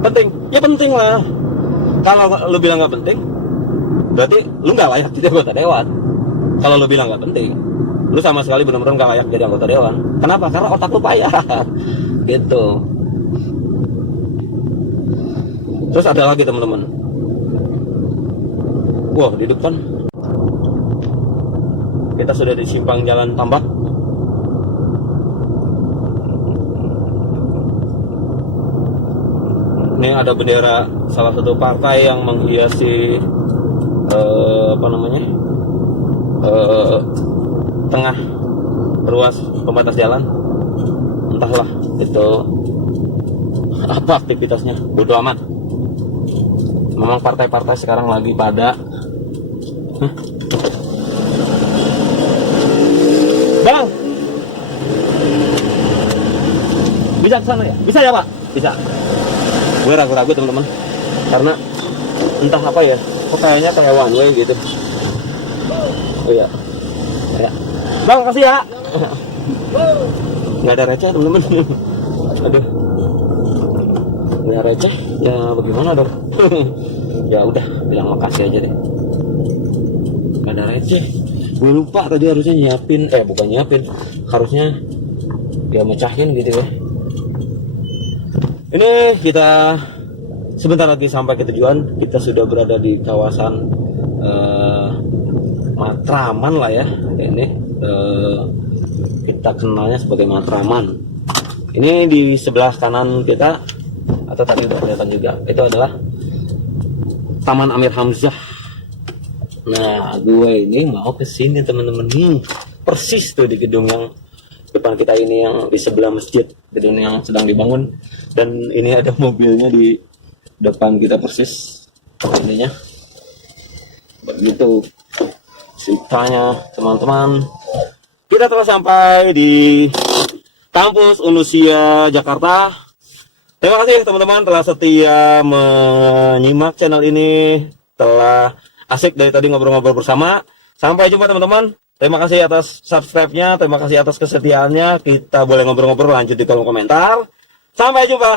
Penting, ya penting lah. Kalau lo bilang nggak penting, berarti lu nggak layak jadi anggota dewan. Kalau lu bilang nggak penting, lu sama sekali benar-benar nggak layak jadi anggota dewan. Kenapa? Karena otak lu payah gitu. Terus ada lagi teman-teman, wah di depan kita sudah di simpang jalan Tambak. Ini ada bendera salah satu partai yang menghiasi tengah ruas pembatas jalan. Entahlah itu apa aktivitasnya, bodo amat. Memang partai-partai sekarang lagi pada Bang, bisa ke sana ya? Bisa ya Pak? Bisa. Gue ragu-ragu teman-teman, karena entah apa ya, kok kayaknya kayak one way gitu. Oh iya, ya. Bang kasih ya. Nggak ada receh teman-teman. Aduh, nggak receh ya bagaimana dong. ya udah bilang makasih aja deh. Ada receh. Gue lupa tadi harusnya nyiapin, bukan nyiapin, harusnya ya mecahin gitu ya. Ini kita sebentar lagi sampai ke tujuan. Kita sudah berada di kawasan Matraman lah ya. Ini kita kenalnya sebagai Matraman. Ini di sebelah kanan kita, atau tadi udah kelihatan juga, itu adalah Taman Amir Hamzah. Nah, gue ini mau ke sini teman-teman. Persis tuh di gedung yang depan kita ini, yang di sebelah masjid, gedung yang sedang dibangun. Dan ini ada mobilnya di depan kita persis ininya. Begitu ceritanya teman-teman. Kita telah sampai di kampus Unusia Jakarta. Terima kasih teman-teman telah setia menyimak channel ini, telah asik dari tadi ngobrol-ngobrol bersama. Sampai jumpa teman-teman. Terima kasih atas subscribe-nya, terima kasih atas kesetiaannya. Kita boleh ngobrol-ngobrol lanjut di kolom komentar. Sampai jumpa.